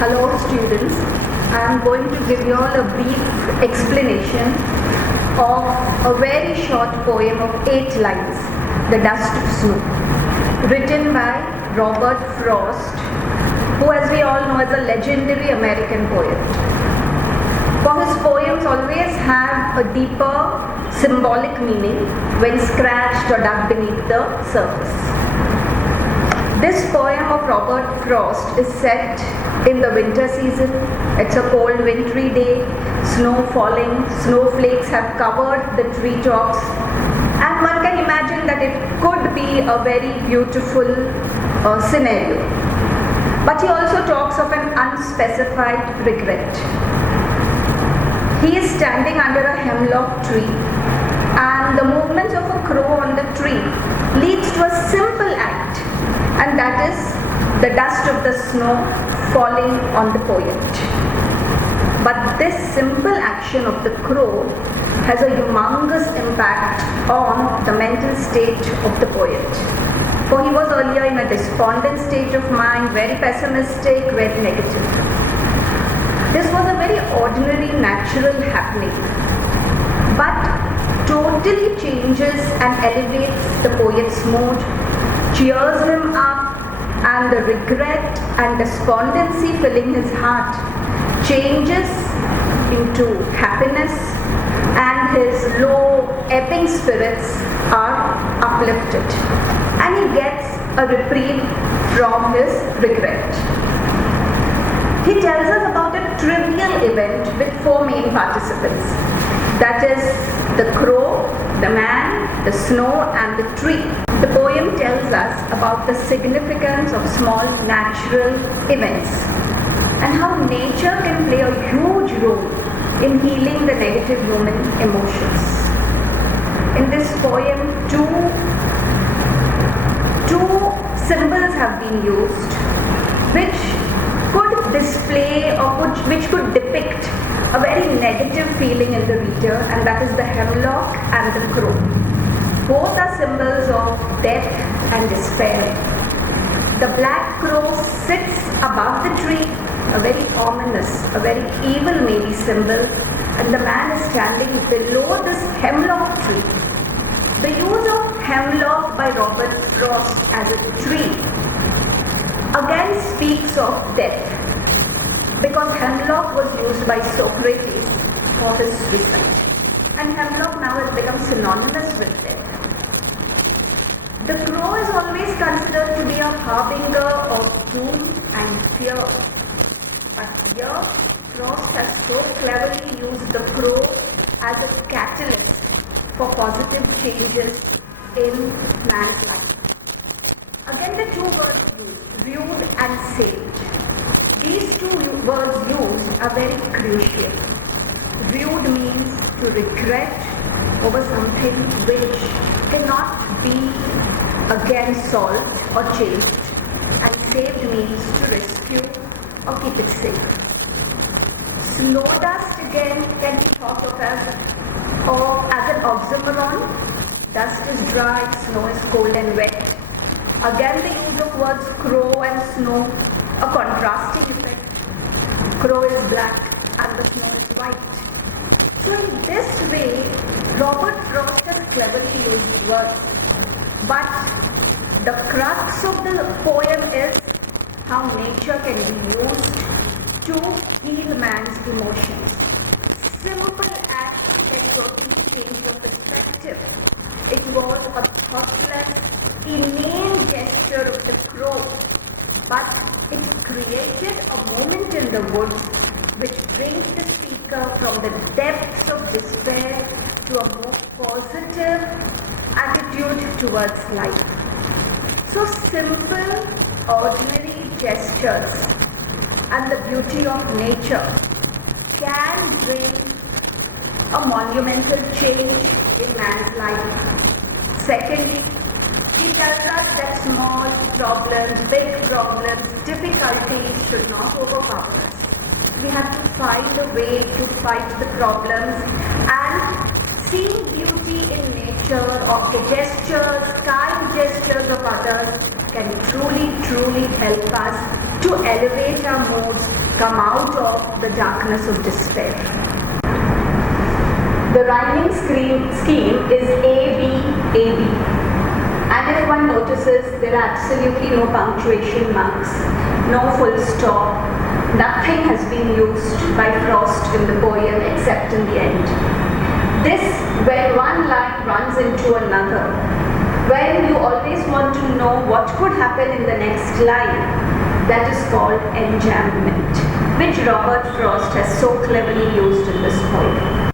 Hello students, I am going to give you all a brief explanation of a very short poem of 8 lines, The Dust of Snow, written by Robert Frost, who as we all know is a legendary American poet. For his poems always have a deeper symbolic meaning when scratched or dug beneath the surface. This poem of Robert Frost is set in the winter season. It's a cold wintry day, snow falling, snowflakes have covered the treetops, and one can imagine that it could be a very beautiful scenario. But he also talks of an unspecified regret. He is standing under a hemlock tree, and the movements of a crow on the tree leads to a simple act, and that is the dust of the snow falling on the poet. But this simple action of the crow has a humongous impact on the mental state of the poet. For he was earlier in a despondent state of mind, very pessimistic, very negative. This was a very ordinary, natural happening, but totally changes and elevates the poet's mood, cheers him up, and the regret and despondency filling his heart changes into happiness, and his low, ebbing spirits are uplifted, and he gets a reprieve from his regret. He tells us about a trivial event with 4 main participants. That is the crow, the man, the snow, and the tree. The poem tells us about the significance of small natural events and how nature can play a huge role in healing the negative human emotions. In this poem, two symbols have been used which could display or which could depict a very negative feeling in the reader, and that is the hemlock and the crow. Both are symbols of death and despair. The black crow sits above the tree, a very ominous, a very evil maybe symbol, and the man is standing below this hemlock tree. The use of hemlock by Robert Frost as a tree again speaks of death, because hemlock was used by Socrates for his suicide, and hemlock now has become synonymous with death. The crow is always considered to be a harbinger of doom and fear, but here Frost has so cleverly used the crow as a catalyst for positive changes in man's life. Again, the 2 words used, viewed and saved. These 2 words used are very crucial. Viewed means to regret over something which cannot be again solved or changed, and saved means to rescue or keep it safe. Snow dust again can be thought of as an oxymoron. Dust is dry, snow is cold and wet. Again, the use of words crow and snow, a contrasting effect. Crow is black and the snow is white. So in this way, Robert Frost has cleverly used words. But the crux of the poem is how nature can be used to heal man's emotions. Simple acts can totally change your perspective. It was a thoughtless, inane gesture of the crow, but it created a moment in the woods which brings the speaker from the depths of despair to a more positive attitude towards life. So simple, ordinary gestures and the beauty of nature can bring a monumental change in man's life. Secondly, he tells us that small problems, big problems, difficulties should not overpower us. We have to find a way to fight the problems, and seeing beauty in nature or the gestures, kind gestures of others can truly help us to elevate our moods, come out of the darkness of despair. The rhyming scheme is A-B, and if one notices, there are absolutely no punctuation marks, no full stop, nothing has been used by Frost in the poem except in the end. This, when one line runs into another, when you always want to know what could happen in the next line, that is called enjambment, which Robert Frost has so cleverly used in this poem.